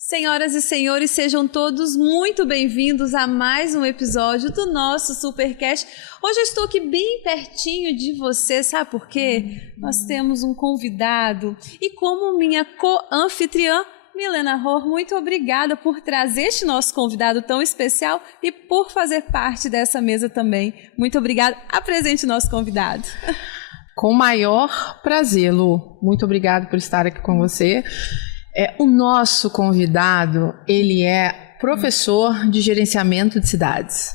Senhoras e senhores, sejam todos muito bem-vindos a mais um episódio do nosso Supercast. Hoje eu estou aqui bem pertinho de você, sabe por quê? Nós temos um convidado e como minha co-anfitriã, Milena Rohr, muito obrigada por trazer este nosso convidado tão especial e por fazer parte dessa mesa também. Muito obrigada. Apresente o nosso convidado. Com o maior prazer, Lu. Muito obrigada por estar aqui com você. O nosso convidado, ele é professor de gerenciamento de cidades.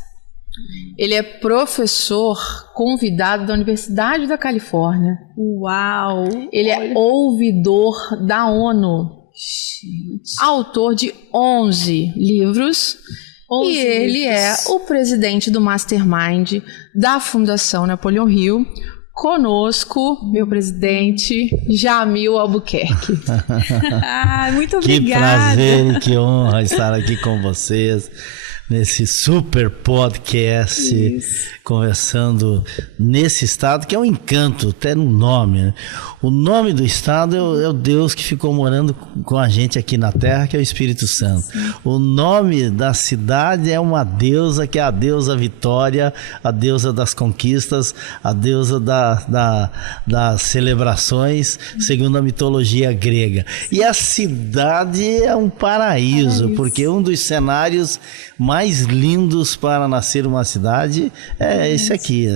Ele é professor convidado da Universidade da Califórnia. Uau! Ele é ouvidor da ONU. Gente. Autor de 11 livros. E ele é o presidente do Mastermind da Fundação Napoleão Hill. Conosco, meu presidente, Jamil Albuquerque. Muito obrigada. Que prazer e que honra estar aqui com vocês nesse super podcast. Isso. Conversando nesse estado que é um encanto, até no nome, né? O nome do estado é o Deus que ficou morando com a gente aqui na terra, que é o Espírito Santo. Sim. O nome da cidade é uma deusa, que é a deusa Vitória, a deusa das conquistas, a deusa das celebrações, segundo a mitologia grega. E a cidade é um paraíso, porque um dos cenários mais lindos para nascer uma cidade é esse aqui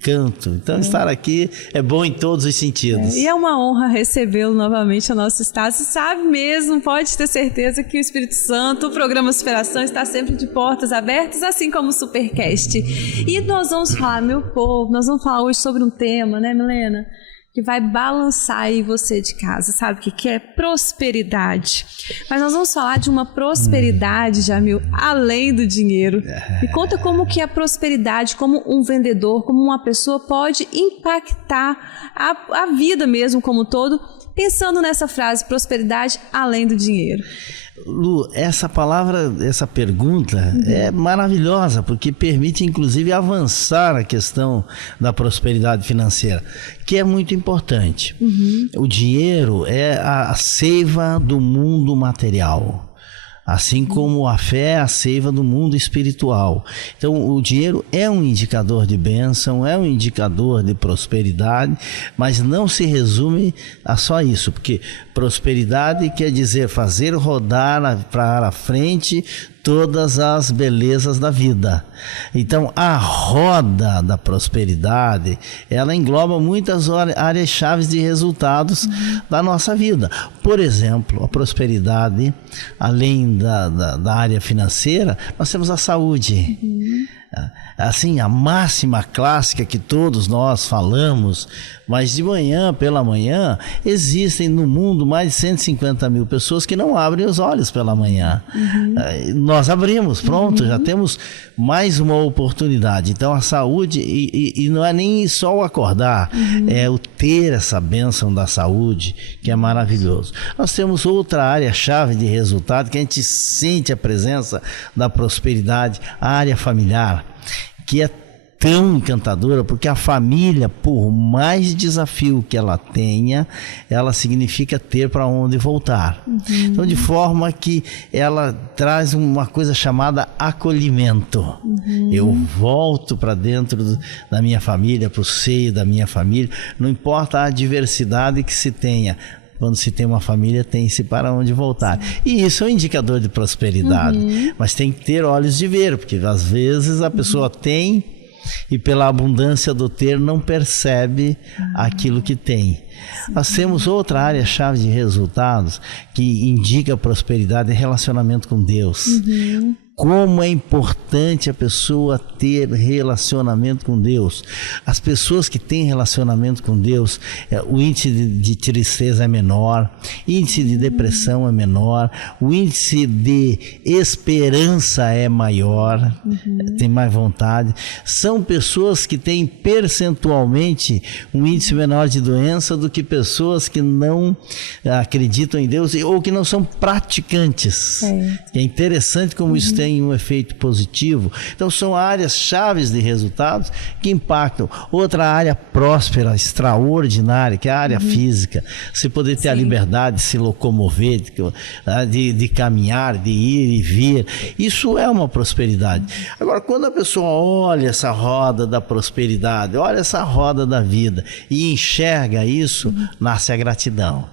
canto. Então estar aqui é bom em todos os sentidos. E é uma honra recebê-lo novamente ao nosso estado. Você sabe mesmo, pode ter certeza que o Espírito Santo, o programa Superação está sempre de portas abertas, assim como o Supercast. E nós vamos falar, meu povo, nós vamos falar hoje sobre um tema, né, Milena? Que vai balançar aí você de casa, sabe o que é? Prosperidade. Mas nós vamos falar de uma prosperidade, Jamil, além do dinheiro. Me conta como que a prosperidade, como um vendedor, como uma pessoa pode impactar a vida mesmo como um todo, pensando nessa frase, prosperidade além do dinheiro. Lu, essa palavra, essa pergunta é maravilhosa, porque permite inclusive avançar a questão da prosperidade financeira, que é muito importante. O dinheiro é a seiva do mundo material. Assim como a fé é a seiva do mundo espiritual. Então o dinheiro é um indicador de bênção, é um indicador de prosperidade, mas não se resume a só isso, porque prosperidade quer dizer fazer rodar para frente todas as belezas da vida. Então a roda da prosperidade, ela engloba muitas áreas chaves de resultados da nossa vida. Por exemplo, a prosperidade, além da área financeira, nós temos a saúde. Assim, a máxima clássica que todos nós falamos, mas de manhã pela manhã, existem no mundo mais de 150 mil pessoas que não abrem os olhos pela manhã. Nós abrimos, pronto, já temos mais uma oportunidade. Então a saúde, e não é nem só o acordar, é o ter essa bênção da saúde, que é maravilhoso. Nós temos outra área-chave de resultado, que a gente sente a presença da prosperidade, a área familiar, que é tão encantadora, porque a família, por mais desafio que ela tenha, ela significa ter para onde voltar. Então, de forma que ela traz uma coisa chamada acolhimento. Eu volto para dentro da minha família, para o seio da minha família, não importa a adversidade que se tenha. Quando se tem uma família, tem-se para onde voltar. E isso é um indicador de prosperidade. Mas tem que ter olhos de ver, porque às vezes a pessoa tem e pela abundância do ter não percebe aquilo que tem. Nós temos outra área-chave de resultados que indica prosperidade, é relacionamento com Deus. Como é importante a pessoa ter relacionamento com Deus. As pessoas que têm relacionamento com Deus, o índice de tristeza é menor, índice de depressão é menor, o índice de esperança é maior, tem mais vontade. São pessoas que têm percentualmente um índice menor de doença do que pessoas que não acreditam em Deus ou que não são praticantes. É interessante como isso tem tem um efeito positivo. Então são áreas chaves de resultados que impactam. Outra área próspera, extraordinária, que é a área física. Você poder ter a liberdade de se locomover, de caminhar, de ir e vir. Isso é uma prosperidade. Agora, quando a pessoa olha essa roda da prosperidade, olha essa roda da vida e enxerga isso, nasce a gratidão.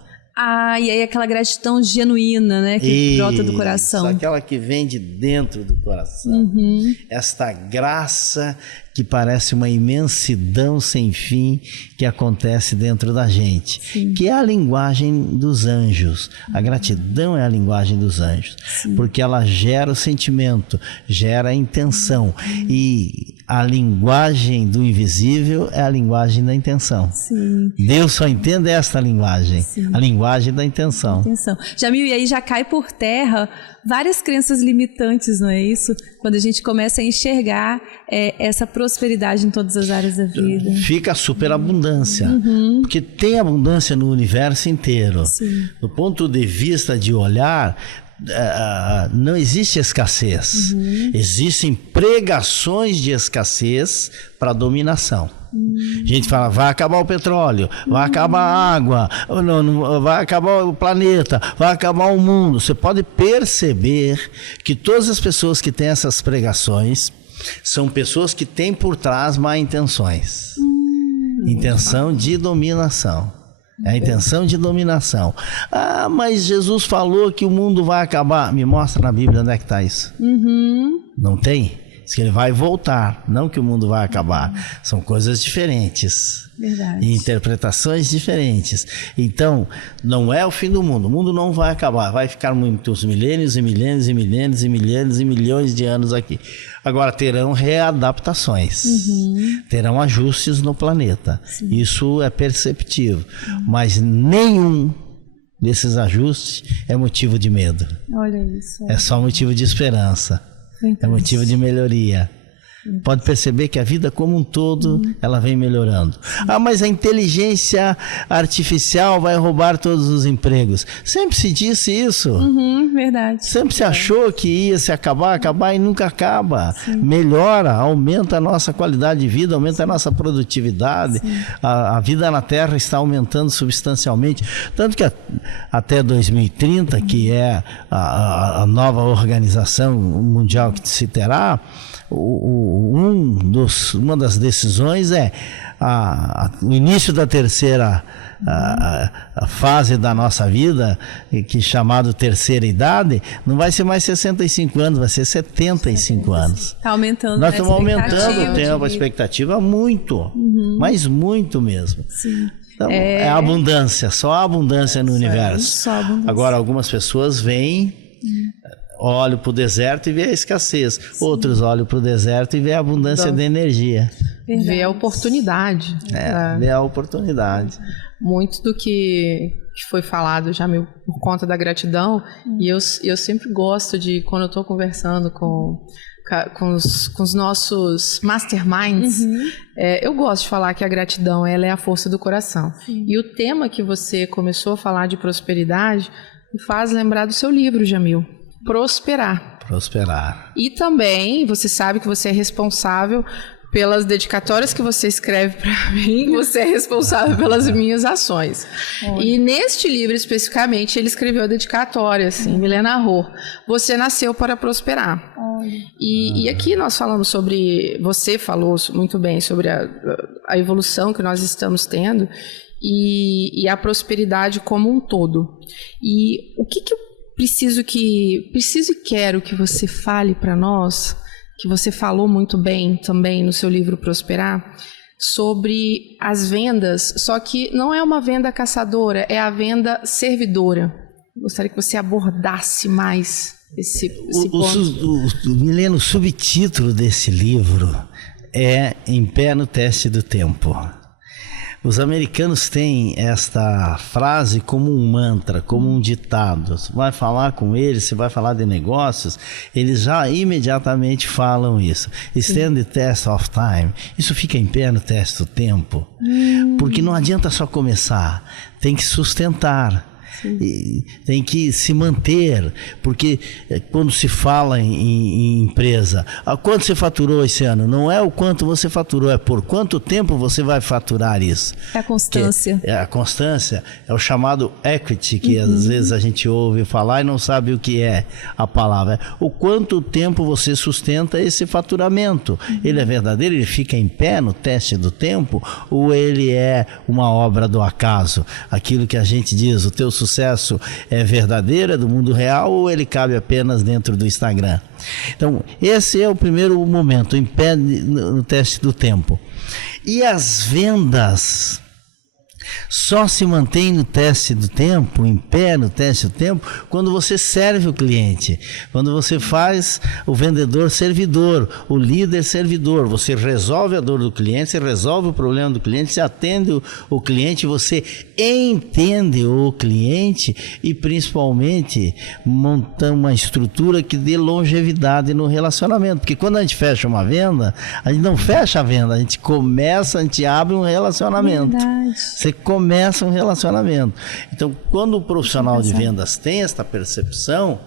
E aí aquela gratidão genuína, né? Que brota do coração. Aquela que vem de dentro do coração. Esta graça que parece uma imensidão sem fim que acontece dentro da gente. Sim. Que é a linguagem dos anjos. A gratidão é a linguagem dos anjos. Sim. Porque ela gera o sentimento, gera a intenção. E a linguagem do invisível é a linguagem da intenção. Sim. Deus só entende esta linguagem, a linguagem da intenção. Jamil, e aí já cai por terra várias crenças limitantes, não é isso? Quando a gente começa a enxergar essa prosperidade em todas as áreas da vida. Fica a superabundância, porque tem abundância no universo inteiro. Sim. Do ponto de vista de olhar, não existe escassez. Existem pregações de escassez para dominação. A gente fala, vai acabar o petróleo, vai acabar a água, não, vai acabar o planeta, vai acabar o mundo. Você pode perceber que todas as pessoas que têm essas pregações são pessoas que têm por trás má intenções. Intenção de dominação. É a intenção de dominação. Mas Jesus falou que o mundo vai acabar. Me mostra na Bíblia onde é que está isso. Não tem? Diz que ele vai voltar, não que o mundo vai acabar. São coisas diferentes. Verdade. E interpretações diferentes. Então, não é o fim do mundo. O mundo não vai acabar. Vai ficar muitos milênios e milênios e milênios e milênios e milhões de anos aqui. Agora, terão readaptações. Terão ajustes no planeta. Sim. Isso é perceptível. Mas nenhum desses ajustes é motivo de medo. Olha isso. É só motivo de esperança. É motivo de melhoria. Pode perceber que a vida como um todo, ela vem melhorando. Mas a inteligência artificial vai roubar todos os empregos. Sempre se disse isso. Verdade. Sempre se achou que ia se acabar e nunca acaba. Sim. Melhora, aumenta a nossa qualidade de vida, aumenta a nossa produtividade. A vida na Terra está aumentando substancialmente. Tanto que até 2030, que é a nova organização mundial que se terá, uma das decisões é o início da terceira a fase da nossa vida, que é chamado terceira idade, não vai ser mais 65 anos, vai ser 75 anos. Está aumentando. Nós estamos aumentando o tempo, a expectativa muito, mas muito mesmo. Sim. Então, é a abundância, só a abundância no universo. Só abundância. Agora, algumas pessoas vêm, olham para o deserto e vê a escassez. Sim. Outros olham para o deserto e vê a abundância de energia. Vê a oportunidade. Vê a oportunidade. Muito do que foi falado já por conta da gratidão, e eu sempre gosto de, quando eu estou conversando com os nossos masterminds, eu gosto de falar que a gratidão, ela é a força do coração. Sim. E o tema que você começou a falar de prosperidade me faz lembrar do seu livro, Jamil. Prosperar. E também, você sabe que você é responsável pelas dedicatórias que você escreve para mim, você é responsável pelas minhas ações. E neste livro, especificamente, ele escreveu a dedicatória, assim, Milena Rô, você nasceu para prosperar. E aqui nós falamos sobre, você falou muito bem sobre a evolução que nós estamos tendo e a prosperidade como um todo. E o que eu preciso e quero que você fale para nós, que você falou muito bem também no seu livro Prosperar, sobre as vendas, só que não é uma venda caçadora, é a venda servidora. Gostaria que você abordasse mais esse ponto. Milena, o subtítulo desse livro é Em Pé no Teste do Tempo. Os americanos têm esta frase como um mantra, como um ditado. Você vai falar com eles, você vai falar de negócios, eles já imediatamente falam isso. Stand the test of time. Isso fica em pé no teste do tempo. Porque não adianta só começar, tem que sustentar. E tem que se manter, porque quando se fala em empresa, quanto você faturou esse ano? Não é o quanto você faturou, é por quanto tempo você vai faturar isso. É a constância. A constância é o chamado equity, que às vezes a gente ouve falar e não sabe o que é a palavra. O quanto tempo você sustenta esse faturamento. Ele é verdadeiro, ele fica em pé no teste do tempo, ou ele é uma obra do acaso? Aquilo que a gente diz, o teu sucesso é verdadeiro, é do mundo real, ou ele cabe apenas dentro do Instagram? Então, esse é o primeiro momento, em pé no teste do tempo. E as vendas só se mantém no teste do tempo, em pé no teste do tempo, quando você serve o cliente, quando você faz o vendedor servidor, o líder servidor. Você resolve a dor do cliente, você resolve o problema do cliente, você atende o cliente, você entende o cliente e principalmente monta uma estrutura que dê longevidade no relacionamento. Porque quando a gente fecha uma venda, a gente não fecha a venda, a gente abre um relacionamento. Verdade. Você começa um relacionamento. Então, quando o profissional de vendas tem esta percepção,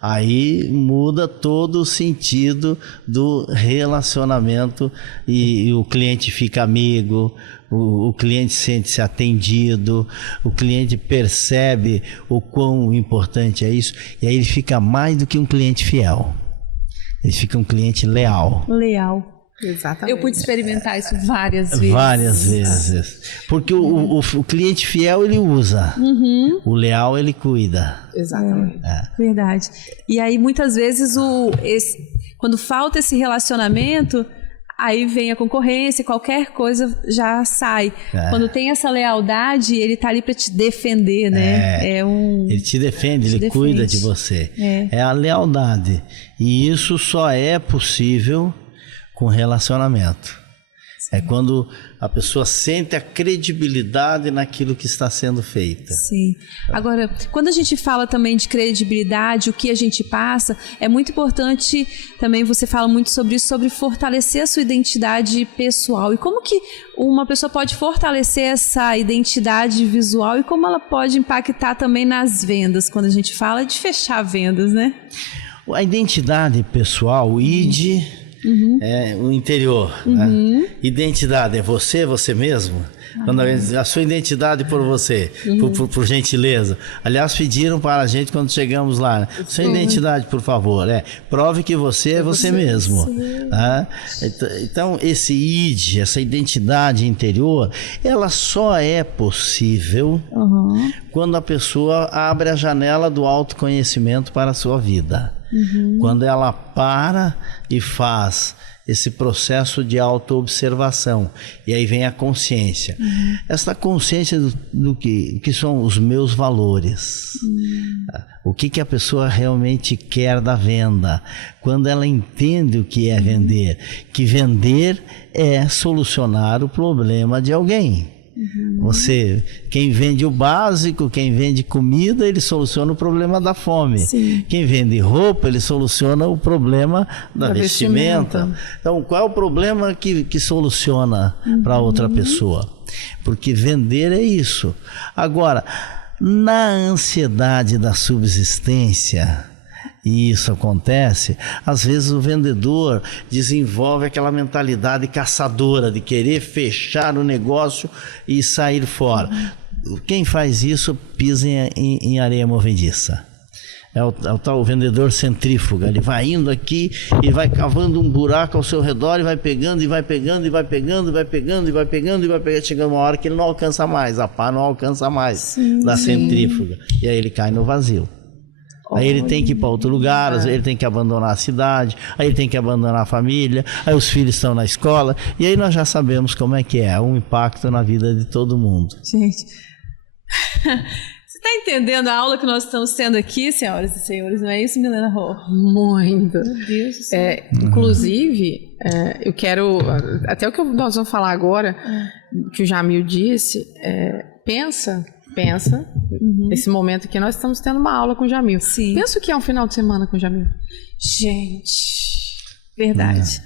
aí muda todo o sentido do relacionamento e o cliente fica amigo, o cliente sente-se atendido, o cliente percebe o quão importante é isso, e aí ele fica mais do que um cliente fiel. Ele fica um cliente leal. Leal. Exatamente. Eu pude experimentar isso várias vezes. Várias vezes. Porque o cliente fiel, ele usa. O leal, ele cuida. Exatamente. Verdade. E aí, muitas vezes, quando falta esse relacionamento, aí vem a concorrência, qualquer coisa já sai. Quando tem essa lealdade, ele tá ali para te defender, né? Ele te defende, ele cuida de você. É a lealdade. E isso só é possível com relacionamento. É quando a pessoa sente a credibilidade naquilo que está sendo feito. Sim. Agora, quando a gente fala também de credibilidade, o que a gente passa, é muito importante também, você fala muito sobre isso, sobre fortalecer a sua identidade pessoal. E como que uma pessoa pode fortalecer essa identidade visual e como ela pode impactar também nas vendas, quando a gente fala de fechar vendas, né? A identidade pessoal, o ID... é o interior, né? Identidade é você mesmo. Quando a sua identidade por você, por gentileza. Aliás, pediram para a gente quando chegamos lá, né? Sua identidade, por favor, prove que você é você mesmo. Né? Então, esse ID, essa identidade interior, ela só é possível quando a pessoa abre a janela do autoconhecimento para a sua vida. Quando ela para e faz esse processo de autoobservação. E aí vem a consciência. Essa consciência do que são os meus valores. O que a pessoa realmente quer da venda. Quando ela entende o que é vender. Que vender é solucionar o problema de alguém. Quem vende o básico, quem vende comida, ele soluciona o problema da fome. Sim. Quem vende roupa, ele soluciona o problema da vestimenta. Então, qual é o problema que soluciona para outra pessoa? Porque vender é isso. Agora, na ansiedade da subsistência, e isso acontece, às vezes o vendedor desenvolve aquela mentalidade caçadora de querer fechar o negócio e sair fora. Quem faz isso pisa em areia movediça. É o tal vendedor centrífuga. Ele vai indo aqui e vai cavando um buraco ao seu redor e vai pegando, e vai pegando, e vai pegando, e vai pegando, e vai pegando, e vai pegando. Chega uma hora que ele não alcança mais, a pá não alcança mais da centrífuga. E aí ele cai no vazio. Aí ele tem que ir para outro lugar, ele tem que abandonar a cidade, aí ele tem que abandonar a família, aí os filhos estão na escola, e aí nós já sabemos como é que é um impacto na vida de todo mundo. Gente, você está entendendo a aula que nós estamos tendo aqui, senhoras e senhores? Não é isso, Milena Rô? Muito. Meu Deus do céu. Inclusive, eu quero, até o que nós vamos falar agora, que o Jamil disse, pensa esse momento que nós estamos tendo uma aula com o Jamil. Sim. Pensa o que é um final de semana com o Jamil. Gente, verdade.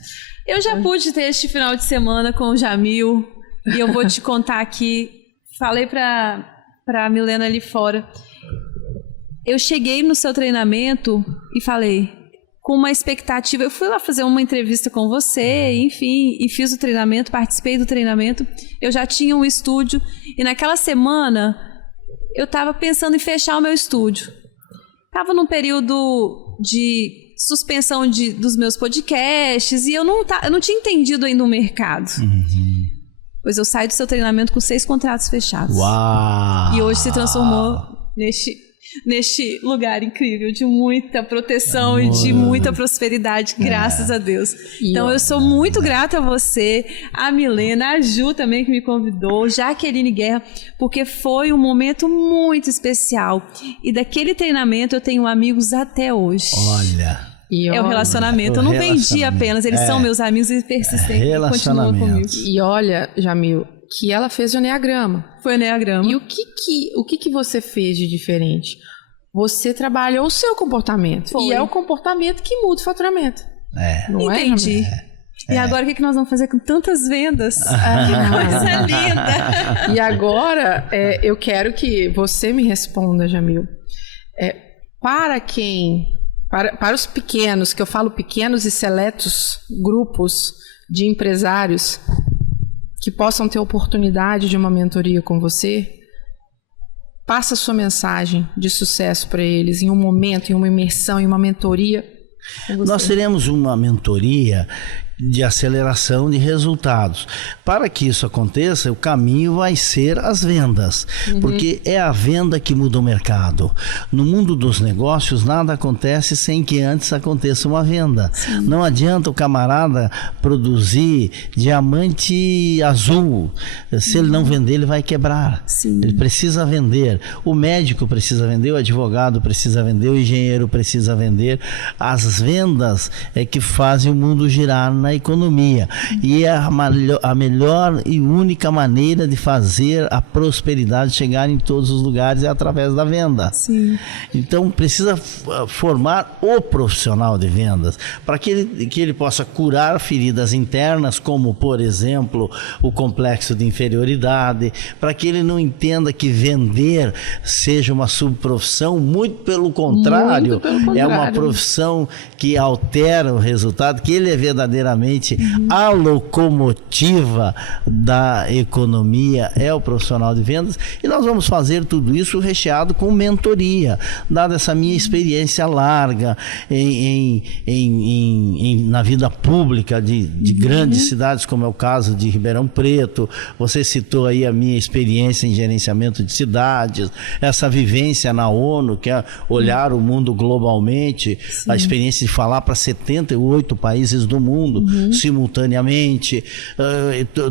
Eu já pude ter este final de semana com o Jamil e eu vou te contar aqui, falei pra Milena ali fora, eu cheguei no seu treinamento e falei, com uma expectativa, eu fui lá fazer uma entrevista com você, enfim, e fiz o treinamento, participei do treinamento, eu já tinha um estúdio, e naquela semana eu estava pensando em fechar o meu estúdio. Estava num período de suspensão dos meus podcasts, e eu não tinha entendido ainda o mercado. Pois eu saí do seu treinamento com 6 contratos fechados. Uau! E hoje se transformou neste lugar incrível de muita proteção e de muita prosperidade, graças a Deus. Então eu sou muito grata a você, a Milena, a Ju também que me convidou, Jaqueline Guerra, porque foi um momento muito especial. E daquele treinamento eu tenho amigos até hoje. Olha... É o relacionamento. Eu não vendi apenas, eles são meus amigos e persistentes e continuam comigo. E olha, Jamil, que ela fez o Enneagrama. Foi o Enneagrama. E o que você fez de diferente? Você trabalhou o seu comportamento. Foi. E é o comportamento que muda o faturamento. Não entendi. E agora o que nós vamos fazer com tantas vendas? Coisa linda! E agora eu quero que você me responda, Jamil. Para os pequenos, que eu falo pequenos e seletos grupos de empresários que possam ter oportunidade de uma mentoria com você, passa a sua mensagem de sucesso para eles em um momento, em uma imersão, em uma mentoria com você. Nós teremos uma mentoria de aceleração de resultados. Para que isso aconteça, o caminho vai ser as vendas, porque é a venda que muda o mercado. No mundo dos negócios, nada acontece sem que antes aconteça uma venda. Sim. Não adianta o camarada produzir diamante azul. Se ele não vender, ele vai quebrar. Sim. Ele precisa vender. O médico precisa vender, o advogado precisa vender, o engenheiro precisa vender. As vendas é que fazem o mundo girar na economia, e é a melhor e única maneira de fazer a prosperidade chegar em todos os lugares é através da venda. Sim. Então precisa formar o profissional de vendas para que ele possa curar feridas internas, como por exemplo o complexo de inferioridade, para que ele não entenda que vender seja uma subprofissão, muito pelo contrário, é uma profissão que altera o resultado, que ele é verdadeiramente a locomotiva da economia, é o profissional de vendas, e nós vamos fazer tudo isso recheado com mentoria, dada essa minha experiência larga na vida pública de grandes cidades, como é o caso de Ribeirão Preto. Você citou aí a minha experiência em gerenciamento de cidades, essa vivência na ONU, que é olhar o mundo globalmente, a experiência de falar para 78 países do mundo simultaneamente,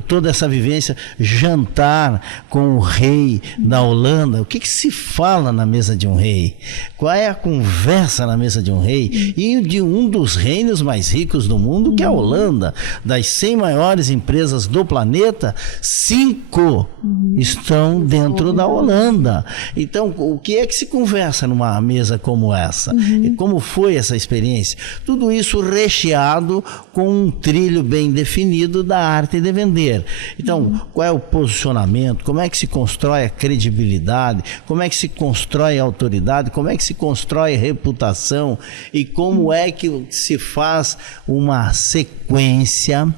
toda essa vivência, jantar com o rei da Holanda. O que se fala na mesa de um rei? Qual é a conversa na mesa de um rei? E de um dos reinos mais ricos do mundo, que é a Holanda. Das 100 maiores empresas do planeta, 5 estão dentro da Holanda. Então, o que é que se conversa numa mesa como essa? E como foi essa experiência? Tudo isso recheado com um trilho bem definido da arte de vender. Então, qual é o posicionamento? Como é que se constrói a credibilidade? Como é que se constrói a autoridade? Como é que se constrói a reputação? E como é que se faz uma sequência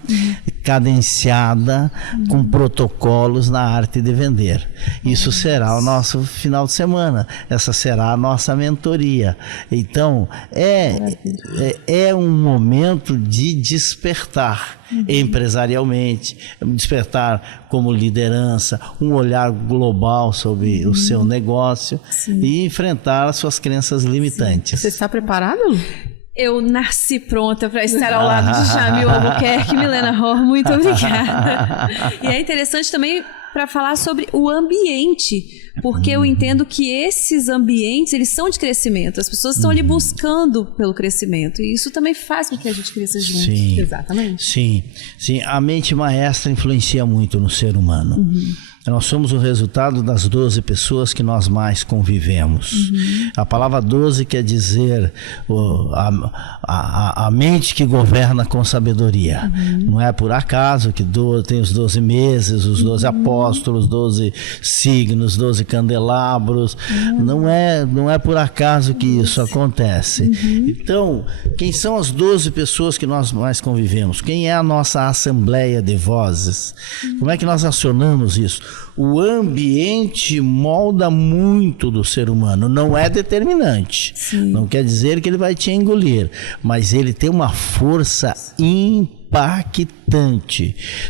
cadenciada com protocolos na arte de vender? Isso será o nosso final de semana. Essa será a nossa mentoria. Então, é um momento de despertar empresarialmente, despertar como liderança, um olhar global sobre o seu negócio e enfrentar as suas crenças limitantes. Você está preparado, Lu? Eu nasci pronta para estar ao lado de Jamil Albuquerque e Milena Rohr. Muito obrigada. E é interessante também para falar sobre o ambiente, porque eu entendo que esses ambientes, eles são de crescimento. As pessoas estão ali buscando pelo crescimento, e isso também faz com que a gente cresça junto. Exatamente. Sim. A mente maestra influencia muito no ser humano. Nós somos o resultado das 12 pessoas que nós mais convivemos. A palavra 12 quer dizer a mente que governa com sabedoria. Não é por acaso que tem os 12 meses, os 12 apóstolos, 12 signos, 12 candelabros. Não é por acaso que isso acontece. Então, quem são as 12 pessoas que nós mais convivemos? Quem é a nossa assembleia de vozes? Como é que nós acionamos isso? O ambiente molda muito do ser humano, não é determinante. Sim. Não quer dizer que ele vai te engolir, mas ele tem uma força impactante.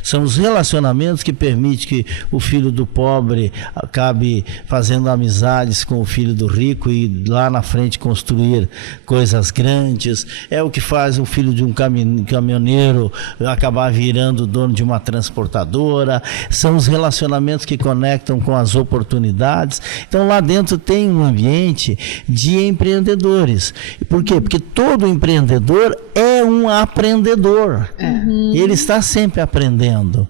São os relacionamentos que permitem que o filho do pobre acabe fazendo amizades com o filho do rico e lá na frente construir coisas grandes. É o que faz o filho de um caminhoneiro acabar virando dono de uma transportadora. São os relacionamentos que conectam com as oportunidades. Então lá dentro tem um ambiente de empreendedores. Por quê? Porque todo empreendedor é um aprendedor. Ele está sempre aprendendo.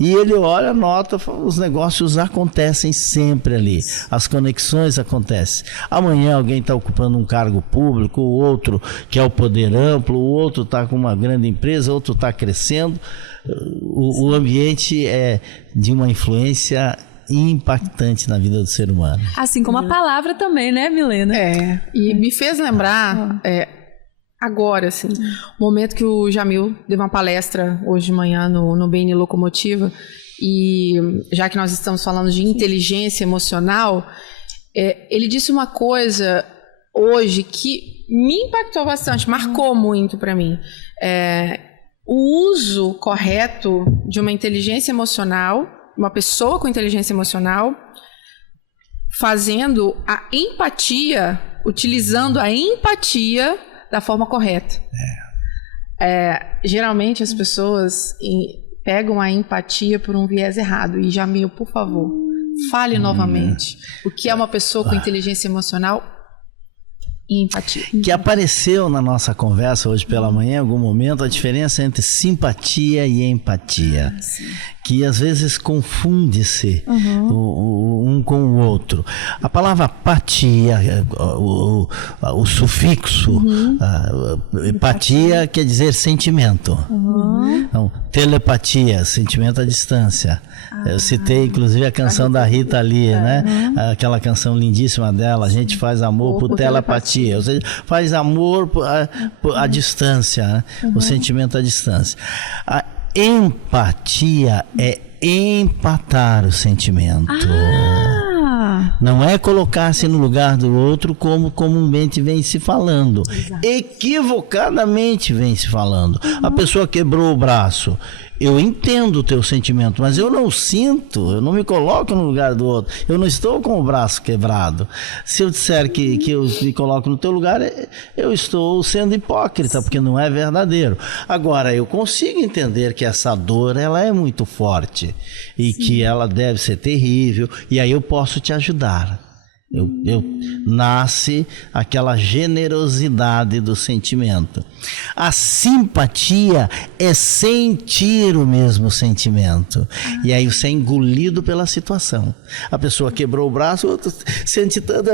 E ele olha, nota, os negócios acontecem sempre ali. As conexões acontecem. Amanhã alguém está ocupando um cargo público, o outro quer o poder amplo, o outro está com uma grande empresa, o outro está crescendo. O ambiente é de uma influência impactante na vida do ser humano. Assim como a palavra também, né, Milena? E me fez lembrar... Agora, assim, o momento que o Jamil deu uma palestra hoje de manhã no BN Locomotiva, e já que nós estamos falando de inteligência emocional, ele disse uma coisa hoje que me impactou bastante, marcou muito para mim. O uso correto de uma inteligência emocional, uma pessoa com inteligência emocional, fazendo a empatia, utilizando a empatia da forma correta. Geralmente as pessoas pegam a empatia por um viés errado. E Jamil, por favor, fale novamente o que é uma pessoa com inteligência emocional e empatia. Que apareceu na nossa conversa hoje pela manhã, em algum momento, a diferença entre simpatia e empatia. Que às vezes confunde-se um com o outro. A palavra apatia, o sufixo empatia quer dizer sentimento. Então, telepatia, sentimento à distância. Eu citei inclusive a canção da Rita Lee, né? Aquela canção lindíssima dela, a gente faz amor por telepatia. Ou seja, faz amor à distância, né? O sentimento à distância. A empatia é empatar o sentimento. Não é colocar-se no lugar do outro como comumente vem se falando. Equivocadamente vem se falando. A pessoa quebrou o braço. Eu entendo o teu sentimento, mas eu não sinto, eu não me coloco no lugar do outro. Eu não estou com o braço quebrado. Se eu disser que eu me coloco no teu lugar, eu estou sendo hipócrita, porque não é verdadeiro. Agora, eu consigo entender que essa dor, ela é muito forte e que ela deve ser terrível, e aí eu posso te ajudar. Nasce aquela generosidade do sentimento. A simpatia é sentir o mesmo sentimento. E aí você é engolido pela situação. A pessoa quebrou o braço, o outro sente tanto,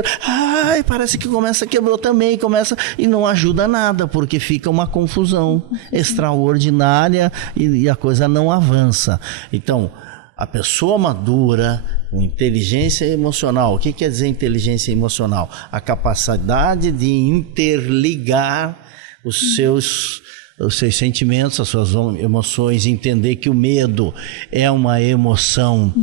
parece que quebrou também, e não ajuda nada, porque fica uma confusão extraordinária e a coisa não avança. Então, a pessoa madura, com inteligência emocional. O que quer dizer inteligência emocional? A capacidade de interligar os seus sentimentos, as suas emoções, entender que o medo é uma emoção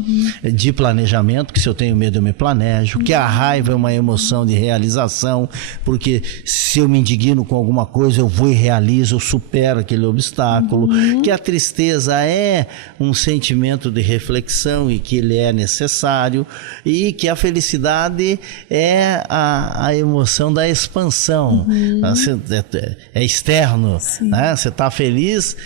de planejamento, que se eu tenho medo eu me planejo, que a raiva é uma emoção de realização, porque se eu me indigno com alguma coisa eu vou e realizo, eu supero aquele obstáculo, que a tristeza é um sentimento de reflexão e que ele é necessário, e que a felicidade é a emoção da expansão, é externo, né? Você está feliz,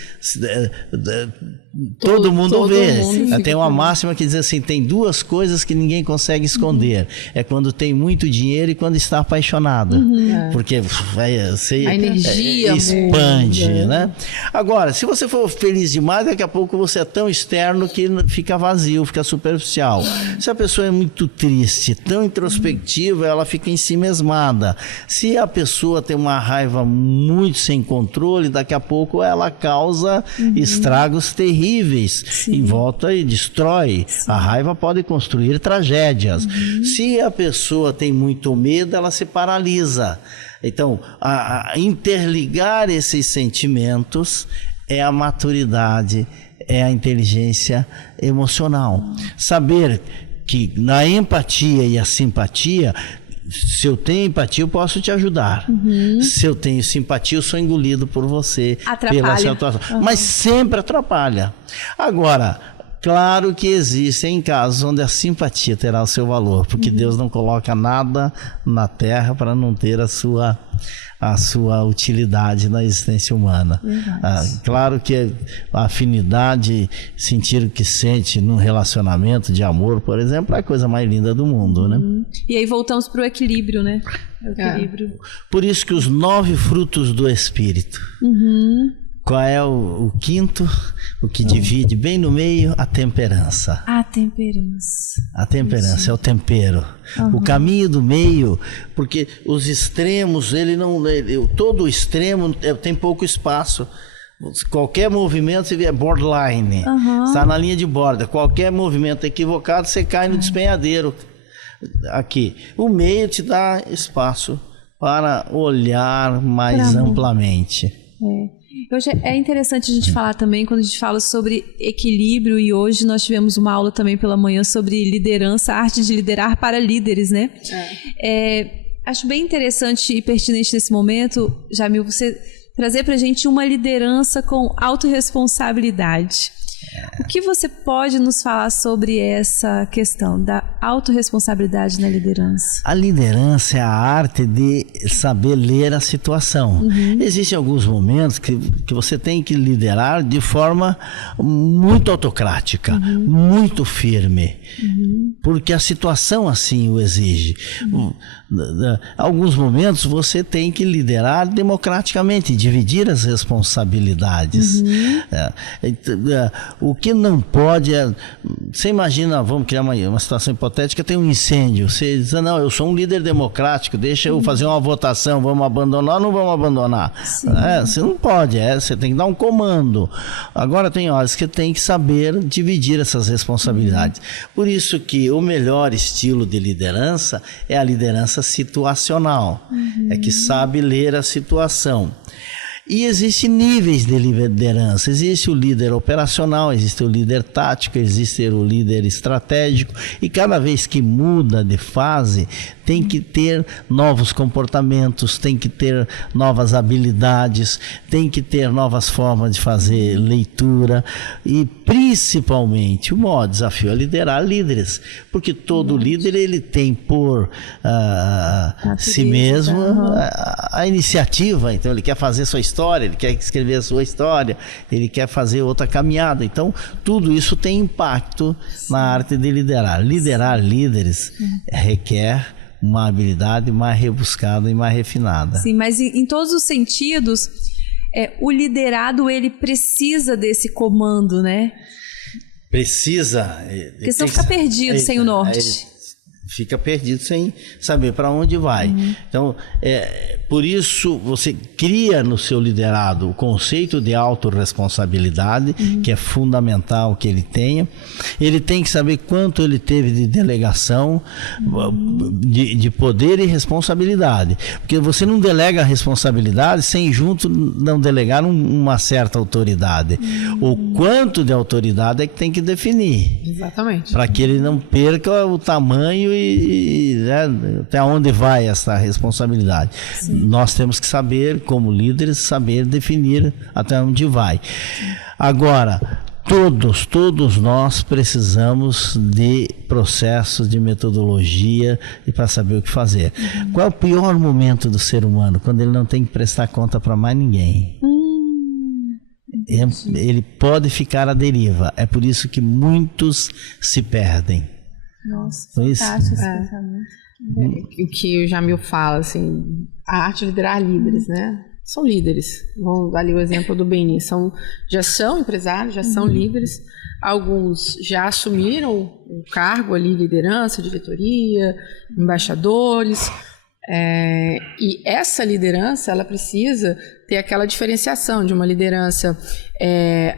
Todo mundo vê. mundo Tem uma máxima que diz assim, tem duas coisas que ninguém consegue esconder. É quando tem muito dinheiro e quando está apaixonado. Porque a energia expande, muda. né? Agora, se você for feliz demais, daqui a pouco você é tão externo que fica vazio, fica superficial. Se a pessoa é muito triste, tão introspectiva, ela fica ensimesmada. Se a pessoa tem uma raiva muito sem controle, daqui a pouco ela causa estragos terríveis em volta e destrói. A raiva pode construir tragédias. Se a pessoa tem muito medo, ela se paralisa. Então, interligar esses sentimentos é a maturidade, é a inteligência emocional. Saber que na empatia e a simpatia, se eu tenho empatia, eu posso te ajudar. Se eu tenho simpatia, eu sou engolido por você. Atrapalha. Pela situação. Mas sempre atrapalha. Agora, claro que existem casos onde a simpatia terá o seu valor, porque Deus não coloca nada na terra para não ter a sua utilidade na existência humana. Claro que a afinidade, sentir o que sente num relacionamento de amor, por exemplo, é a coisa mais linda do mundo, né? E aí voltamos para o equilíbrio, né? O equilíbrio. Por isso que os 9 frutos do Espírito. Qual é o quinto? O que divide bem no meio? A temperança. A temperança. A temperança é o tempero. O caminho do meio, porque os extremos, todo extremo tem pouco espaço. Qualquer movimento você vê é borderline. Está na linha de borda. Qualquer movimento equivocado, você cai no despenhadeiro. Aqui. O meio te dá espaço para olhar mais amplamente. Hoje é interessante a gente falar também, quando a gente fala sobre equilíbrio, e hoje nós tivemos uma aula também pela manhã sobre liderança, a arte de liderar para líderes, né? Acho bem interessante e pertinente nesse momento, Jamil, você trazer para a gente uma liderança com autorresponsabilidade. O que você pode nos falar sobre essa questão da autorresponsabilidade na liderança? A liderança é a arte de saber ler a situação. Existem alguns momentos que você tem que liderar de forma muito autocrática, muito firme, porque a situação assim o exige. Alguns momentos você tem que liderar democraticamente, dividir as responsabilidades. O que não pode é... Você imagina, vamos criar uma situação hipotética, tem um incêndio. Você diz, não, eu sou um líder democrático, deixa eu fazer uma votação, vamos abandonar ou não vamos abandonar? Você não pode, você tem que dar um comando. Agora tem horas que tem que saber dividir essas responsabilidades. Por isso que o melhor estilo de liderança é a liderança situacional. É que sabe ler a situação. E existem níveis de liderança. Existe o líder operacional, existe o líder tático, existe o líder estratégico. E cada vez que muda de fase, tem que ter novos comportamentos, tem que ter novas habilidades, tem que ter novas formas de fazer leitura. E principalmente, o maior desafio é liderar líderes. Porque todo líder ele tem por si mesmo a iniciativa. Então ele quer fazer sua história, ele quer escrever a sua história, ele quer fazer outra caminhada. Então, tudo isso tem impacto na arte de liderar. Liderar líderes requer uma habilidade mais rebuscada e mais refinada. Sim, mas em todos os sentidos, o liderado, ele precisa desse comando, né? Precisa. Porque senão fica perdido sem o norte. Fica perdido sem saber para onde vai. Então, por isso, você cria no seu liderado o conceito de autorresponsabilidade, que é fundamental que ele tenha. Ele tem que saber quanto ele teve de delegação, de poder e responsabilidade. Porque você não delega a responsabilidade sem junto não delegar uma certa autoridade. O quanto de autoridade é que tem que definir. Exatamente. Para que ele não perca o tamanho até onde vai essa responsabilidade. Nós temos que saber, como líderes, saber definir até onde vai. Agora, todos nós precisamos de processos, de metodologia e para saber o que fazer. Qual é o pior momento do ser humano? Quando ele não tem que prestar conta para mais ninguém. ele pode ficar à deriva. É por isso que muitos se perdem. Nossa, Foi isso? fantástico esse pensamento. O que o Jamil fala, assim, a arte de liderar líderes, né? São líderes. Vamos dar ali o exemplo do Beni. Já são empresários, já são líderes. Alguns já assumiram o cargo ali, liderança, diretoria, embaixadores. E essa liderança, ela precisa ter aquela diferenciação de uma liderança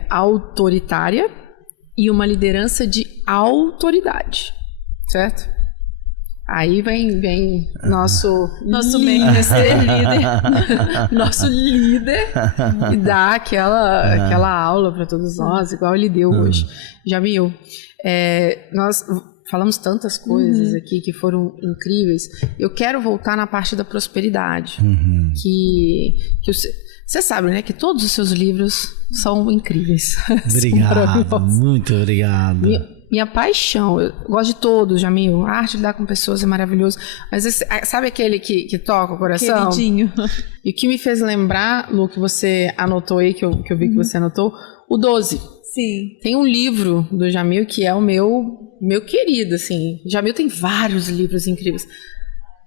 autoritária e uma liderança de autoridade, certo? Aí vem nosso líder, nosso líder, e dá aquela aula para todos nós, igual ele deu hoje. Jamil, nós falamos tantas coisas aqui que foram incríveis. Eu quero voltar na parte da prosperidade, que você sabe, né, que todos os seus livros são incríveis. Obrigado, muito obrigado. Minha paixão, eu gosto de todos, Jamil. A arte de lidar com pessoas é maravilhoso. Mas sabe aquele que toca o coração? Queridinho. E o que me fez lembrar, Lu, que você anotou aí, que eu vi que você anotou, o 12. Sim. Tem um livro do Jamil que é o meu querido, assim. Jamil tem vários livros incríveis.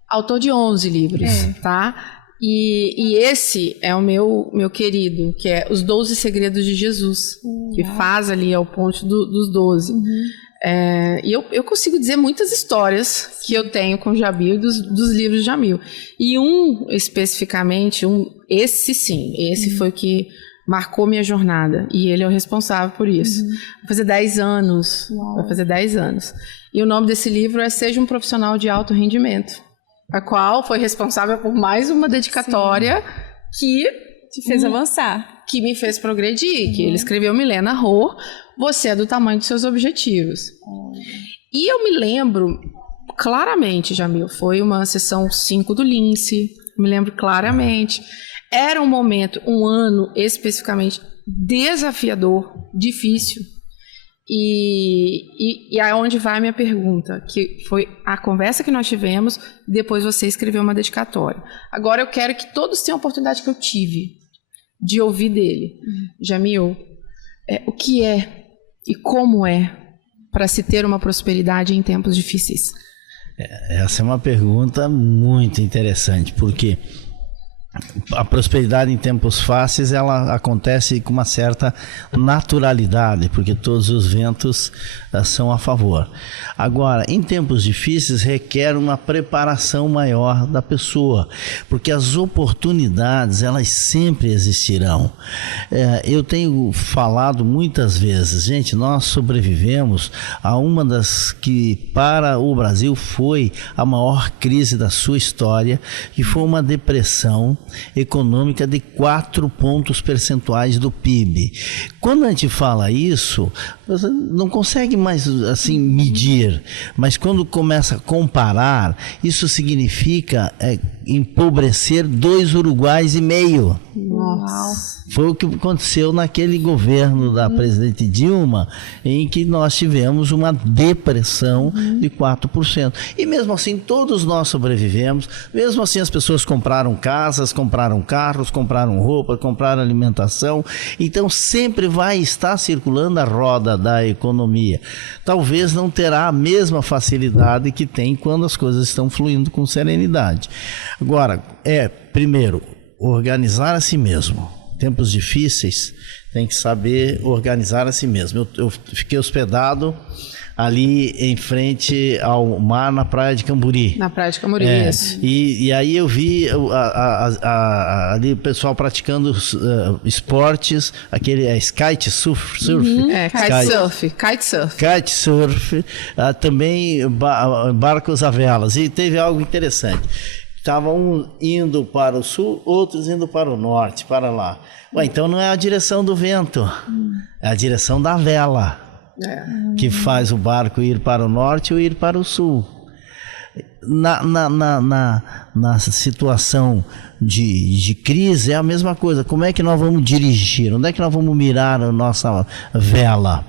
Autor de 11 livros, tá? E esse é o meu querido, que é Os 12 Segredos de Jesus, que faz ali ao ponto dos 12. E eu consigo dizer muitas histórias que eu tenho com o Jamil, dos livros de Jamil. E especificamente, esse foi o que marcou minha jornada. E ele é o responsável por isso. Vai fazer 10 anos. Vai fazer 10 anos. E o nome desse livro é Seja um Profissional de Alto Rendimento, a qual foi responsável por mais uma dedicatória que te fez avançar, que me fez progredir, que ele escreveu Milena Rô, você é do tamanho dos seus objetivos. E eu me lembro claramente, Jamil, foi uma sessão 5 do Lince, me lembro claramente. Era um momento, um ano especificamente desafiador, difícil. E aonde vai a minha pergunta, que foi a conversa que nós tivemos, depois você escreveu uma dedicatória. Agora eu quero que todos tenham a oportunidade que eu tive de ouvir dele. Jamil, o que é e como é para se ter uma prosperidade em tempos difíceis? Essa é uma pergunta muito interessante, porque a prosperidade em tempos fáceis, ela acontece com uma certa naturalidade, porque todos os ventos são a favor. Agora, em tempos difíceis, requer uma preparação maior da pessoa, porque as oportunidades, elas sempre existirão. Eu tenho falado muitas vezes, gente, nós sobrevivemos a uma das que para o Brasil foi a maior crise da sua história, que foi uma depressão econômica de 4 pontos percentuais do PIB. Quando a gente fala isso, você não consegue mais assim medir, mas quando começa a comparar, isso significa empobrecer 2 Uruguais e meio. Nossa. Foi o que aconteceu naquele governo da presidente Dilma, em que nós tivemos uma depressão de 4%. E mesmo assim, todos nós sobrevivemos. Mesmo assim, as pessoas compraram casas, compraram carros, compraram roupa, compraram alimentação. Então, sempre vai estar circulando a roda da economia. Talvez não terá a mesma facilidade que tem quando as coisas estão fluindo com serenidade. Agora, primeiro, organizar a si mesmo. Tempos difíceis, tem que saber organizar a si mesmo. Eu fiquei hospedado ali em frente ao mar, na praia de Camburi. Na praia de Camburi, isso. E aí eu vi ali o pessoal praticando esportes, aquele kitesurf. Kitesurf, também barcos a velas. E teve algo interessante. Estavam indo para o sul, outros indo para o norte, para lá. Então não é a direção do vento, é a direção da vela que faz o barco ir para o norte ou ir para o sul. Na situação de crise é a mesma coisa. Como é que nós vamos dirigir? Onde é que nós vamos mirar a nossa vela?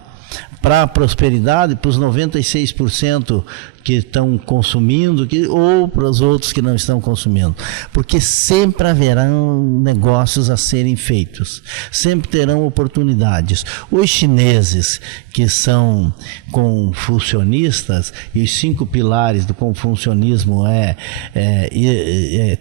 para a prosperidade, para os 96% que estão consumindo, ou para os outros que não estão consumindo. Porque sempre haverão negócios a serem feitos, sempre terão oportunidades. Os chineses, que são confucionistas, e os 5 pilares do confucionismo é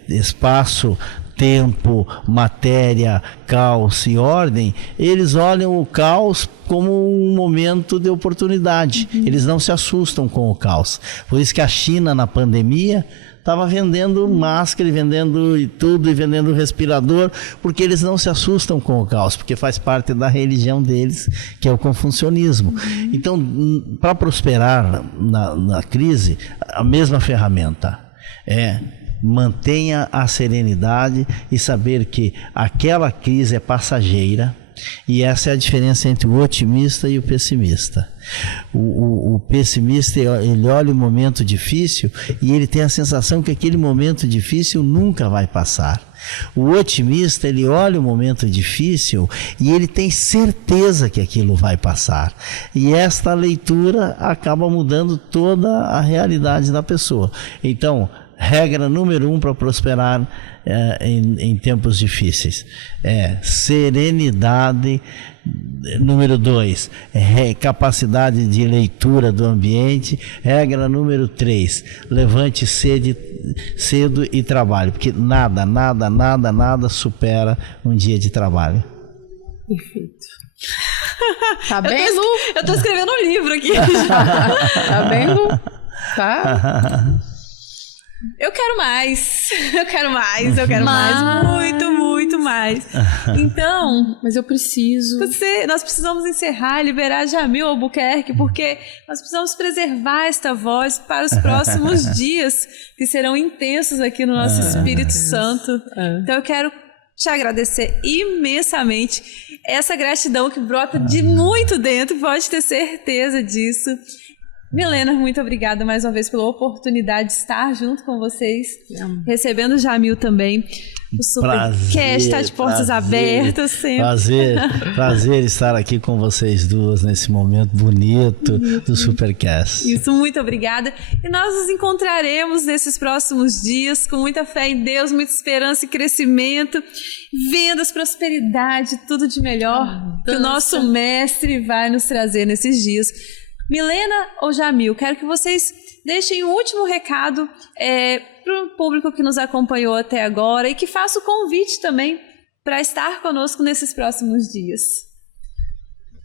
espaço, tempo, matéria, caos e ordem, eles olham o caos como um momento de oportunidade. Eles não se assustam com o caos. Por isso que a China, na pandemia, estava vendendo máscara, e vendendo tudo, e vendendo respirador, porque eles não se assustam com o caos, porque faz parte da religião deles, que é o confucionismo. Então, para prosperar na crise, a mesma ferramenta mantenha a serenidade e saber que aquela crise é passageira, e essa é a diferença entre o otimista e o pessimista. O pessimista, ele olha o momento difícil e ele tem a sensação que aquele momento difícil nunca vai passar. O otimista, ele olha o momento difícil e ele tem certeza que aquilo vai passar. E esta leitura acaba mudando toda a realidade da pessoa. Então, regra número 1 para prosperar em tempos difíceis é serenidade. Número 2, capacidade de leitura do ambiente. Regra número 3, levante cedo e trabalhe, porque nada supera um dia de trabalho. Perfeito. Tá bem, Lu? Eu tô escrevendo um livro aqui. Tá bem, Lu? Tá? Eu quero mais, muito mais. Então, mas eu preciso. Nós precisamos encerrar, liberar Jamil Albuquerque, porque nós precisamos preservar esta voz para os próximos dias, que serão intensos aqui no nosso Espírito Santo. Então eu quero te agradecer imensamente. Essa gratidão que brota de muito dentro, pode ter certeza disso. Milena, muito obrigada mais uma vez pela oportunidade de estar junto com vocês, recebendo o Jamil também. O Supercast está de portas abertas sempre. Prazer estar aqui com vocês duas nesse momento bonito do Supercast. Isso, muito obrigada. E nós nos encontraremos nesses próximos dias com muita fé em Deus, muita esperança e crescimento, vendas, prosperidade, tudo de melhor que o nosso mestre vai nos trazer nesses dias. Milena ou Jamil, quero que vocês deixem um último recado para o público que nos acompanhou até agora e que faça o convite também para estar conosco nesses próximos dias.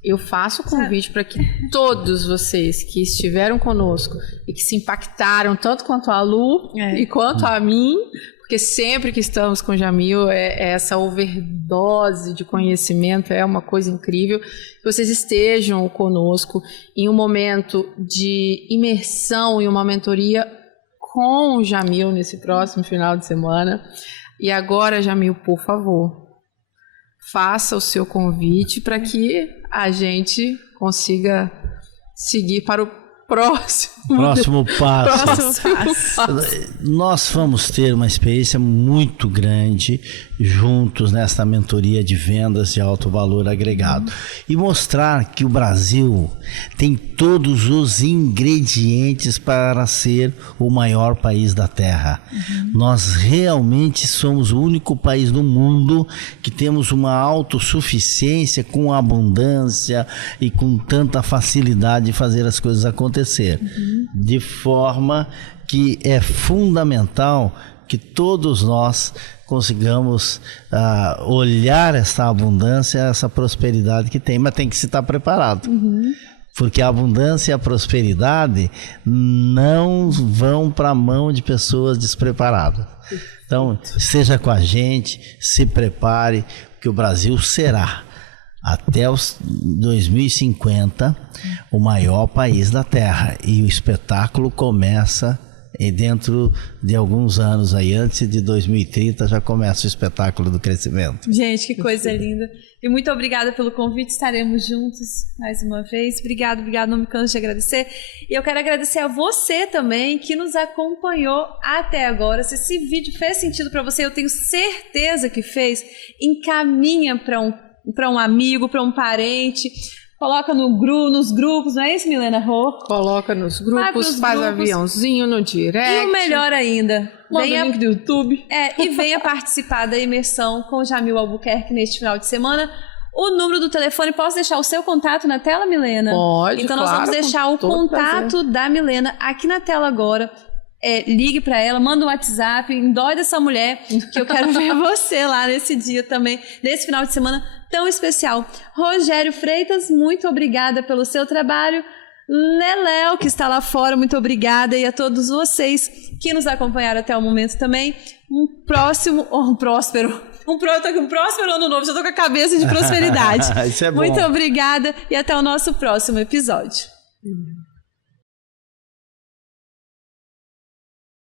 Eu faço o convite para que todos vocês que estiveram conosco e que se impactaram tanto quanto a Lu e quanto a mim, porque sempre que estamos com o Jamil, essa overdose de conhecimento é uma coisa incrível. Que vocês estejam conosco em um momento de imersão e uma mentoria com o Jamil nesse próximo final de semana. E agora, Jamil, por favor, faça o seu convite para que a gente consiga seguir para o próximo passo. Nós vamos ter uma experiência muito grande juntos nesta mentoria de vendas de alto valor agregado e mostrar que o Brasil tem todos os ingredientes para ser o maior país da Terra. Nós realmente somos o único país do mundo que temos uma autossuficiência com abundância e com tanta facilidade de fazer as coisas acontecer. De forma que é fundamental que todos nós consigamos olhar essa abundância, essa prosperidade que tem, mas tem que se estar preparado. Porque a abundância e a prosperidade não vão para a mão de pessoas despreparadas. Então, esteja com a gente, se prepare, que o Brasil será, até os 2050, o maior país da Terra. E o espetáculo começa dentro de alguns anos aí, antes de 2030 já começa o espetáculo do crescimento. Gente, que coisa linda. E muito obrigada pelo convite, estaremos juntos mais uma vez. Obrigado, não me canso de agradecer. E eu quero agradecer a você também que nos acompanhou até agora. Se esse vídeo fez sentido para você, eu tenho certeza que fez, encaminha para um amigo, para um parente, Coloca nos grupos, não é isso, Milena Rô? Coloca nos grupos, faz aviãozinho no direct. E o melhor ainda, manda o link do YouTube. E venha participar da imersão com o Jamil Albuquerque neste final de semana. O número do telefone, posso deixar o seu contato na tela, Milena? Pode, então claro, nós vamos deixar o contato da Milena aqui na tela agora. Ligue para ela, manda um WhatsApp, endóide essa mulher, que eu quero ver você lá nesse dia também, nesse final de semana tão especial. Rogério Freitas, muito obrigada pelo seu trabalho. Leléo, que está lá fora, muito obrigada. E a todos vocês que nos acompanharam até o momento também. Um próximo ano novo, já estou com a cabeça de prosperidade. Isso é bom. Muito obrigada e até o nosso próximo episódio.